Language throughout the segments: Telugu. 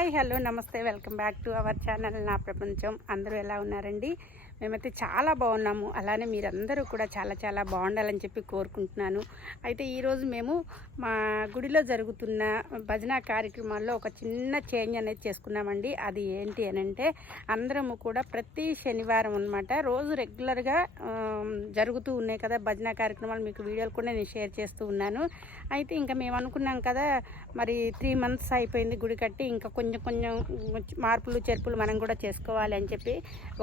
హాయ్ హలో నమస్తే welcome back to our channel నా ప్రపంచం. అందరూ ఎలా ఉన్నారండి? మేమైతే చాలా బాగున్నాము. అలానే మీరందరూ కూడా చాలా చాలా బాగుండాలని చెప్పి కోరుకుంటున్నాను. అయితే ఈరోజు మేము మా గుడిలో జరుగుతున్న భజన కార్యక్రమాల్లో ఒక చిన్న చేంజ్ అనేది చేసుకున్నామండి. అది ఏంటి అని అంటే అందరము కూడా ప్రతి శనివారం అనమాట రోజు రెగ్యులర్గా జరుగుతూ ఉన్నాయి కదా భజన కార్యక్రమాలు. మీకు వీడియోలు కూడా నేను షేర్ చేస్తూ ఉన్నాను. అయితే ఇంకా మేము అనుకున్నాం కదా, మరి 3 months అయిపోయింది గుడి కట్టి, ఇంకా కొంచెం కొంచెం మార్పులు చేర్పులు మనం కూడా చేసుకోవాలి అని చెప్పి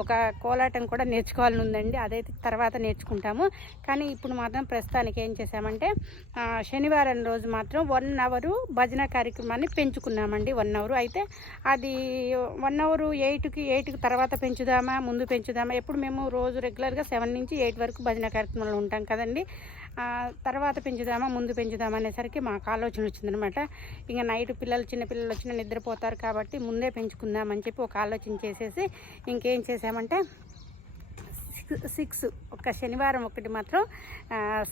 ఒక కోలాటం కూడా నేర్చుకోవాలని ఉందండి. అదైతే తర్వాత నేర్చుకుంటాము. కానీ ఇప్పుడు మాత్రం ప్రస్తుతానికి ఏం చేసామంటే శనివారం రోజు మాత్రం 1 hour భజన కార్యక్రమాన్ని పెంచుకున్నామండి. 1 hour అయితే అది 1 hour 8కి తర్వాత పెంచుదామా ముందు పెంచుదామా, ఎప్పుడు మేము రోజు రెగ్యులర్గా 7 నుంచి 8 వరకు భజన కార్యక్రమాలు ఉంటాం కదండి. తర్వాత పెంచుదామా ముందు పెంచుదామా అనేసరికి మాకు ఆలోచన వచ్చిందనమాట. ఇంకా నైట్ చిన్న పిల్లలు వచ్చినా నిద్రపోతారు కాబట్టి ముందే పెంచుకుందామని చెప్పి ఒక ఆలోచన చేసేసి ఇంకేం చేసామంటే 6 ఒక శనివారం ఒకటి మాత్రం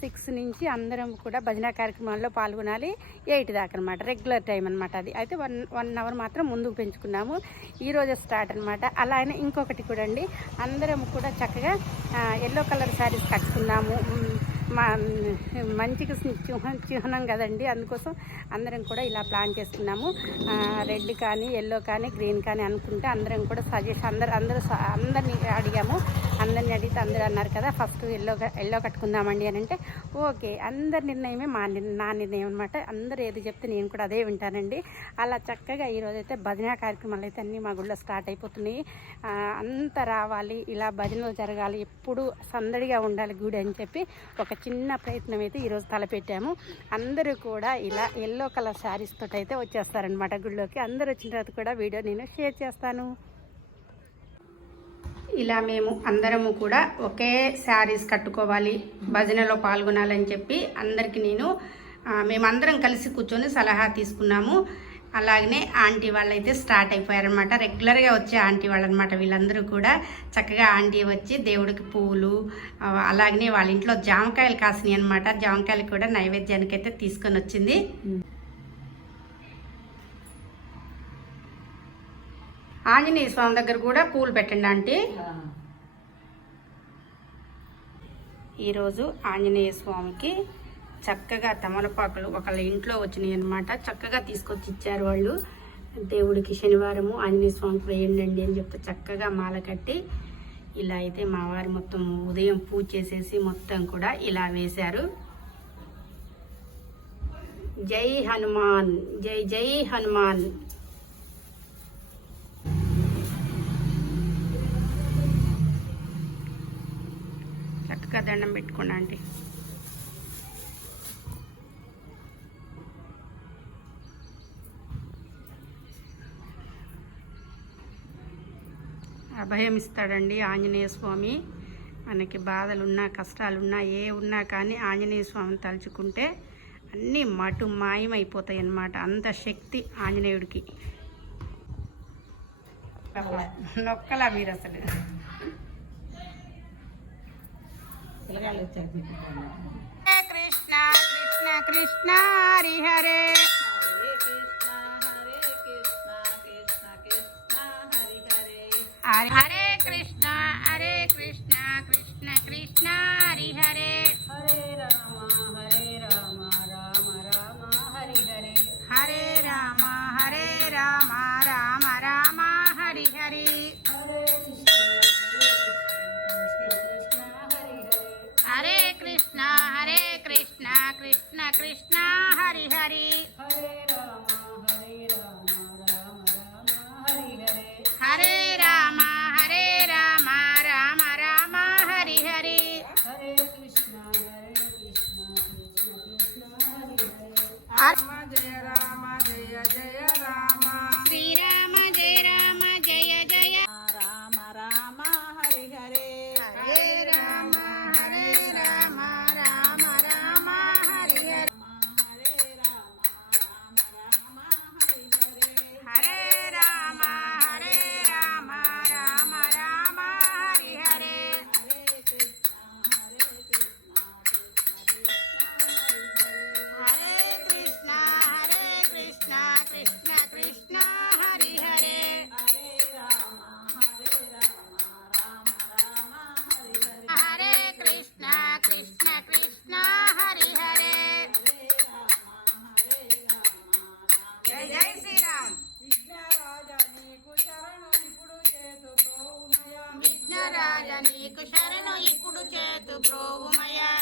6 నుంచి అందరం కూడా భజన కార్యక్రమాల్లో పాల్గొనాలి. 8 దాకా అనమాట రెగ్యులర్ టైం అనమాట. అది అయితే 1 hour మాత్రం ముందుకు పెంచుకున్నాము. ఈరోజు స్టార్ట్ అనమాట. అలానే ఇంకొకటి కూడా అండి, అందరం కూడా చక్కగా ఎల్లో కలర్ శారీస్ కట్టుకున్నాము. మంచిగా చిహ్నం కదండి, అందుకోసం అందరం కూడా ఇలా ప్లాన్ చేసుకున్నాము. రెడ్ కానీ ఎల్లో కానీ గ్రీన్ కానీ అనుకుంటే అందరం కూడా అందరినీ అడిగాము. అందరిని అడిగితే అందరూ అన్నారు కదా ఫస్ట్ ఎల్లో కట్టుకుందామండి అని అంటే ఓకే, అందరి నిర్ణయమే నా నిర్ణయం అనమాట. అందరూ ఏది చెప్తే నేను కూడా అదే వింటానండి. అలా చక్కగా ఈరోజైతే భజన కార్యక్రమాలు అయితే అన్నీ మా గుళ్ళో స్టార్ట్ అయిపోతున్నాయి. అంతా రావాలి, ఇలా భజనలు జరగాలి, ఎప్పుడు సందడిగా ఉండాలి గుడి అని చెప్పి ఒక చిన్న ప్రయత్నం అయితే ఈరోజు తలపెట్టాము. అందరూ కూడా ఇలా ఎల్లో కలర్ శారీస్ తోటి అయితే వచ్చేస్తారనమాట గుళ్ళోకి. అందరూ వచ్చిన తర్వాత కూడా వీడియో నేను షేర్ చేస్తాను. ఇలా మేము అందరము కూడా ఒకే శారీస్ కట్టుకోవాలి, భజనలో పాల్గొనాలని చెప్పి అందరికీ మేమందరం కలిసి కూర్చొని సలహా తీసుకున్నాము. అలాగనే ఆంటీ వాళ్ళైతే స్టార్ట్ అయిపోయారనమాట. రెగ్యులర్గా వచ్చే ఆంటీ వాళ్ళు అనమాట. వీళ్ళందరూ కూడా చక్కగా ఆంటీ వచ్చి దేవుడికి పువ్వులు, అలాగనే వాళ్ళ ఇంట్లో జామకాయలు కాసినాయి అనమాట. జామకాయలు కూడా నైవేద్యానికి అయితే తీసుకొని వచ్చింది. ఆంజనేయ స్వామి దగ్గర కూడా పూలు పెట్టండి ఆంటీ. ఈరోజు ఆంజనేయ స్వామికి చక్కగా తమలపాకులు ఒకళ్ళ ఇంట్లో వచ్చినాయి అనమాట. చక్కగా తీసుకొచ్చి ఇచ్చారు వాళ్ళు. దేవుడికి శనివారము ఆంజనేయ స్వామికి వేయండి అని చెప్తే చక్కగా మాల కట్టి ఇలా అయితే మా వారు మొత్తం ఉదయం పూజ చేసేసి మొత్తం కూడా ఇలా వేశారు. జై హనుమాన్, జై జై హనుమాన్. చక్కగా దండం పెట్టుకోండి ఆంటీ. అభయం ఇస్తాడండి ఆంజనేయ స్వామి. మనకి బాధలున్నా కష్టాలున్నా ఏ ఉన్నా కానీ ఆంజనేయ స్వామిని తలుచుకుంటే అన్నీ మాయమైపోతాయి అన్నమాట. అంత శక్తి ఆంజనేయుడికి. నొక్కలా మీరు అసలు కృష్ణ కృష్ణ కృష్ణ హరి హరే, హరే కృష్ణ కృష్ణ కృష్ణ హరి హరే, హరే రామ రామ రామ హరి హరే, హరే రామ రామ రామ హరి హరి, హరే కృష్ణ కృష్ణ కృష్ణ హరి హరి, హరే రామ రామ రామ హరి హరి, హరే కృష్ణ రామ జయ రామ జయ జయ రామ, శ్రీరామ జయ రామ జయ జయ రామ రామ హరి హరే, హరే రామ రామ రామ రామ హరి హరి, హరే రామ జై శ్రీరామ్. విఘ్నరాజ నీకు శరణు ఇప్పుడు చేతు బ్రోవుమయ. విఘ్నరాజ నీకు శరణు ఇప్పుడు చేతు బ్రోవుమయా.